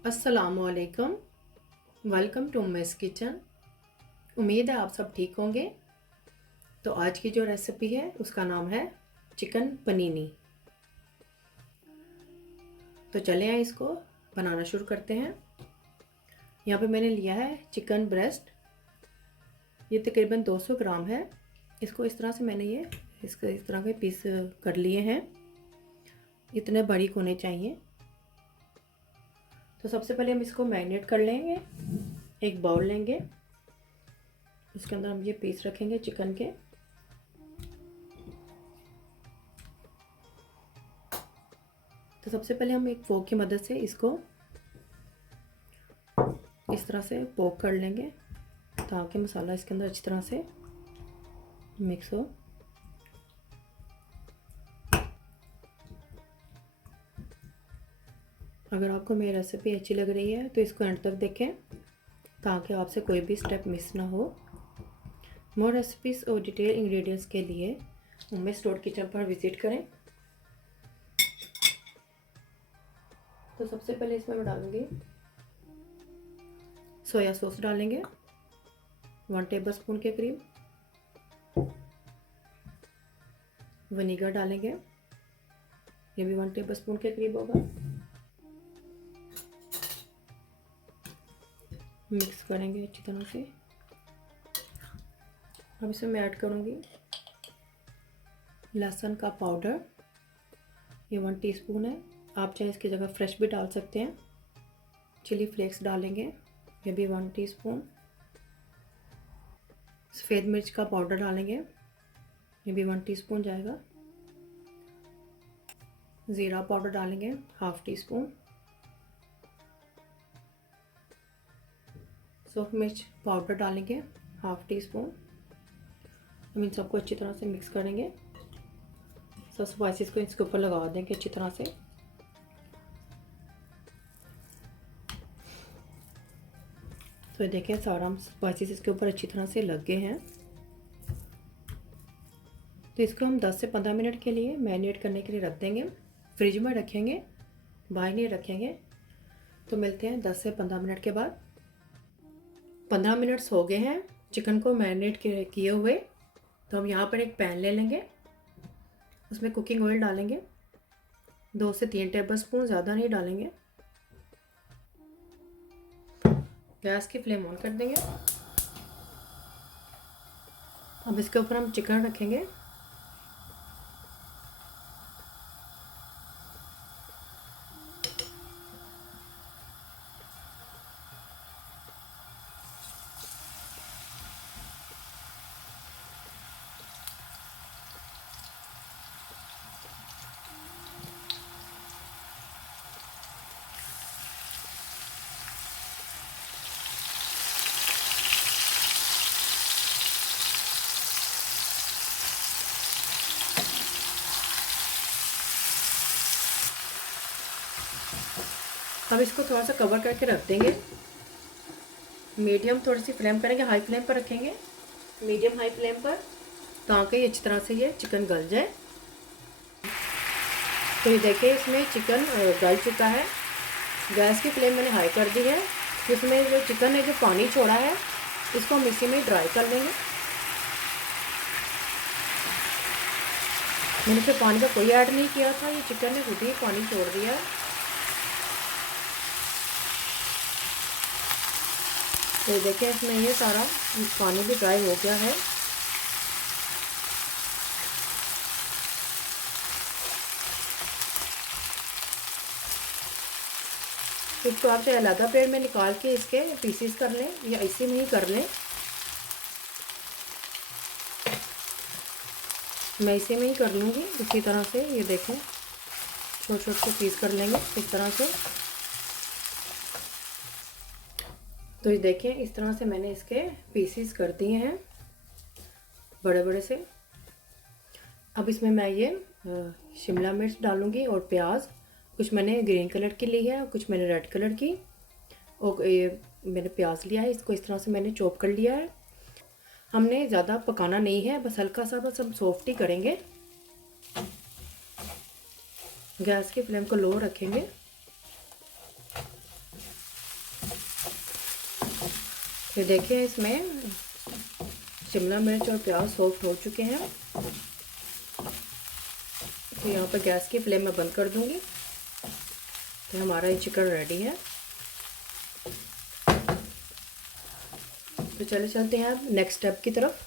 अस्सलामुअलैकुम। Welcome to Miss Kitchen. उम्मीद है आप सब ठीक होंगे। तो आज की जो रेसिपी है उसका नाम है चिकन पनीनी। तो चले आए इसको बनाना शुरू करते हैं। यहाँ पे मैंने लिया है चिकन ब्रेस्ट, ये तकरीबन 200 ग्राम है। इसको इस तरह से मैंने इस तरह के पीस कर लिए हैं, इतने बारीक होने चाहिए। तो सबसे पहले हम इसको मैरिनेट कर लेंगे। एक बाउल लेंगे, उसके अंदर हम ये पीस रखेंगे चिकन के। तो सबसे पहले हम एक फोक की मदद से इसको इस तरह से पोक कर लेंगे ताकि मसाला इसके अंदर अच्छी तरह से मिक्स हो। अगर आपको मेरी रेसिपी अच्छी लग रही है तो इसको एंड तक देखें ताकि आपसे कोई भी स्टेप मिस ना हो। मोर रेसिपीज़ और डिटेल इंग्रेडिएंट्स के लिए उम्मीद स्टोर किचन पर विज़िट करें। तो सबसे पहले इसमें मैं डालूँगी सोया सॉस, डालेंगे 1 टेबलस्पून के करीब। विनीगर डालेंगे, ये भी 1 टेबलस्पून के करीब होगा। मिक्स करेंगे अच्छी तरह से। अब इसमें मैं ऐड करूँगी लहसुन का पाउडर, ये 1 टीस्पून है। आप चाहे इसकी जगह फ्रेश भी डाल सकते हैं। चिली फ्लेक्स डालेंगे, ये भी 1 टीस्पून। सफ़ेद मिर्च का पाउडर डालेंगे, ये भी 1 टीस्पून जाएगा। ज़ीरा पाउडर डालेंगे 1/2 टीस्पून। सूख मिर्च पाउडर डालेंगे 1/2 टीस्पून। हम इन सबको अच्छी तरह से मिक्स करेंगे। सब स्पाइसेस को इसके ऊपर लगा देंगे अच्छी तरह से। तो देखिए सारा स्पाइसेस इसके ऊपर अच्छी तरह से लग गए हैं। तो इसको हम 10 से 15 मिनट के लिए मैरिनेट करने के लिए रख देंगे। फ्रिज में रखेंगे, बाहर नहीं रखेंगे। तो मिलते हैं 10 से 15 मिनट के बाद। 15 मिनट्स हो गए हैं चिकन को मैरिनेट किए हुए। तो हम यहाँ पर एक पैन ले लेंगे, उसमें कुकिंग ऑयल डालेंगे 2 से 3 टेबलस्पून, ज़्यादा नहीं डालेंगे। गैस की फ्लेम ऑन कर देंगे। अब इसके ऊपर हम चिकन रखेंगे। अब इसको थोड़ा सा कवर करके रख देंगे। मीडियम थोड़ी सी फ्लेम करेंगे, हाई फ्लेम पर रखेंगे, मीडियम हाई फ्लेम पर, ताकि अच्छी तरह से ये चिकन गल जाए। तो ये देखिए इसमें चिकन गल चुका है। गैस की फ्लेम मैंने हाई कर दी है। इसमें जो चिकन है, जो पानी छोड़ा है, इसको हम इसी में ड्राई कर लेंगे। मैंने फिर पानी का कोई ऐड नहीं किया था, ये चिकन ने खुद ही पानी छोड़ दिया। तो देखिए इसमें ये सारा पानी भी ड्राई हो गया है। इसको आप चाहे अलग प्लेट में निकाल के इसके पीसीस कर लें या इसी में ही कर लें। मैं इसी में ही कर लूँगी इसी तरह से। ये देखें छोटे छोटे से पीस कर लेंगे इस तरह से। तो ये देखें इस तरह से मैंने इसके पीसीस कर दिए हैं बड़े बड़े से। अब इसमें मैं ये शिमला मिर्च डालूँगी और प्याज। कुछ मैंने ग्रीन कलर की ली है और कुछ मैंने रेड कलर की। और ये मैंने प्याज लिया है, इसको इस तरह से मैंने चॉप कर लिया है। हमने ज़्यादा पकाना नहीं है, बस हल्का सा बस हम सॉफ्ट ही करेंगे। गैस की फ्लेम को लो रखेंगे। तो देखिए इसमें शिमला मिर्च और प्याज सॉफ्ट हो चुके हैं। तो यहाँ पर गैस की फ्लेम मैं बंद कर दूँगी। तो हमारा ये चिकन रेडी है। तो चले चलते हैं अब नेक्स्ट स्टेप की तरफ।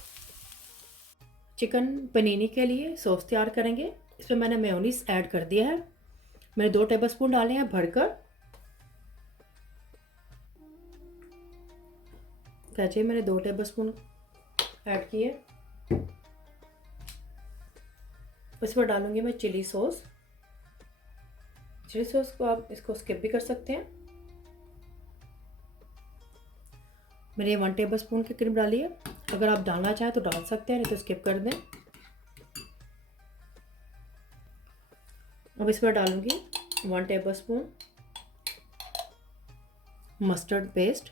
चिकन पनीनी के लिए सॉस तैयार करेंगे। इसमें मैंने मेयोनीज ऐड कर दिया है। मैंने 2 टेबलस्पून डाले हैं भरकर। कैचे मैंने 2 टेबलस्पून ऐड किए। इसमें डालूंगी मैं चिली सॉस। चिली सॉस को आप इसको स्किप भी कर सकते हैं। मैंने 1 टेबलस्पून की क्रीम डाली है। अगर आप डालना चाहें तो डाल सकते हैं, नहीं तो स्किप कर दें। अब इसमें डालूंगी 1 टेबलस्पून मस्टर्ड पेस्ट।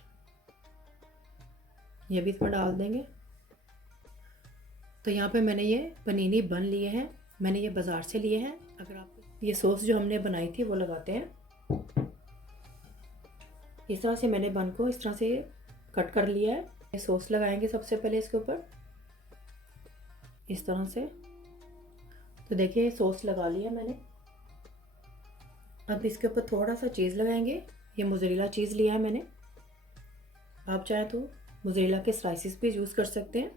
ये भी इसमें डाल देंगे। तो यहाँ पे मैंने ये पनीनी बन लिए हैं। मैंने ये बाज़ार से लिए हैं। अगर आप ये सॉस जो हमने बनाई थी वो लगाते हैं। इस तरह से मैंने बन को इस तरह से कट कर लिया है। ये सॉस लगाएंगे सबसे पहले इसके ऊपर इस तरह से। तो देखिए सॉस लगा लिया मैंने। अब इसके ऊपर थोड़ा सा चीज़ लगाएंगे। ये मोज़रेला चीज़ लिया है मैंने। आप चाहे तो मोज़रेला के स्लाइसेस भी यूज़ कर सकते हैं।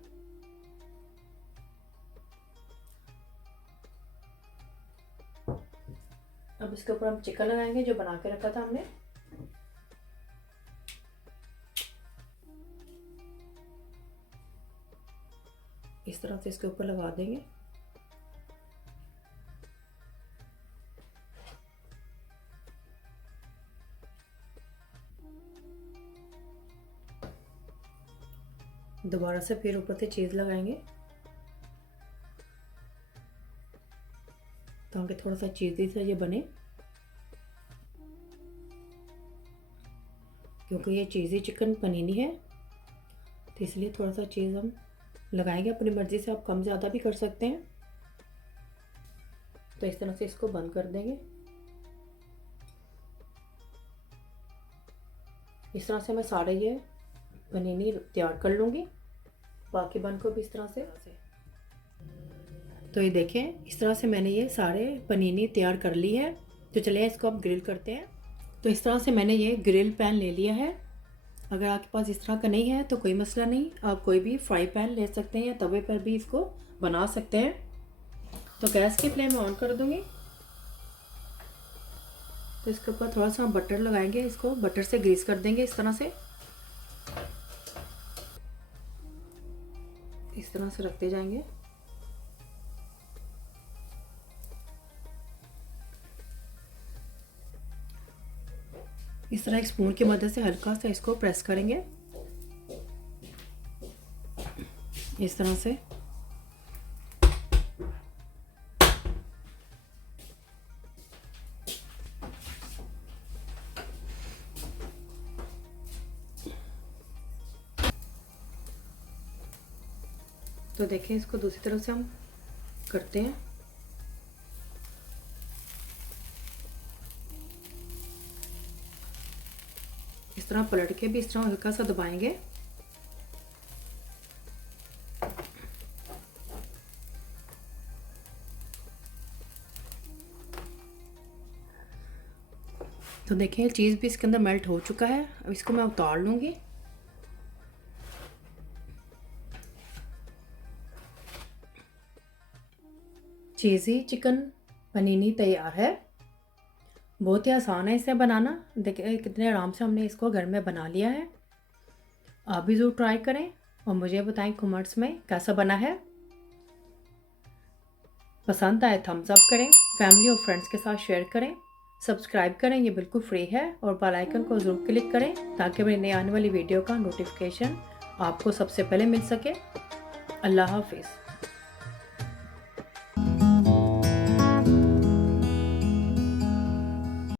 अब इसके ऊपर हम चिकन लगाएंगे जो बना के रखा था हमने। इस तरह से इसके ऊपर लगा देंगे। दोबारा से फिर ऊपर से चीज़ लगाएंगे ताकि थोड़ा सा चीज़ी सा ये बने, क्योंकि ये चीज़ी चिकन पनीनी है तो इसलिए थोड़ा सा चीज़ हम लगाएंगे। अपनी मर्ज़ी से आप कम ज़्यादा भी कर सकते हैं। तो इस तरह से इसको बंद कर देंगे। इस तरह से मैं सारे ये पनीनी तैयार कर लूँगी। बाकी बन को भी इस तरह से। तो ये देखें इस तरह से मैंने ये सारे पनीनी तैयार कर ली है। तो चलिए इसको अब ग्रिल करते हैं। तो इस तरह से मैंने ये ग्रिल पैन ले लिया है। अगर आपके पास इस तरह का नहीं है तो कोई मसला नहीं, आप कोई भी फ्राई पैन ले सकते हैं या तवे पर भी इसको बना सकते हैं। तो गैस की फ्लेम ऑन कर दूंगी। तो इसके ऊपर थोड़ा सा बटर लगाएंगे। इसको बटर से ग्रीस कर देंगे इस तरह से। इस तरह से रखते जाएंगे। इस तरह एक स्पून की मदद से हल्का सा इसको प्रेस करेंगे इस तरह से। तो देखिए इसको दूसरी तरफ से हम करते हैं। इस तरह पलट के भी इस तरह हल्का सा दबाएंगे। तो देखिए चीज़ भी इसके अंदर मेल्ट हो चुका है। अब इसको मैं उतार लूँगी। चीज़ी चिकन पनीनी तैयार है। बहुत ही आसान है इसे बनाना। देखिए कितने आराम से हमने इसको घर में बना लिया है। आप भी ज़रूर ट्राई करें और मुझे बताएं कमेंट्स में कैसा बना है। पसंद आए थम्स अप करें, फैमिली और फ्रेंड्स के साथ शेयर करें, सब्सक्राइब करें, ये बिल्कुल फ्री है, और बेल आइकन को ज़रूर क्लिक करें ताकि मेरी नई आने वाली वीडियो का नोटिफिकेशन आपको सबसे पहले मिल सके। अल्लाह हाफिज़।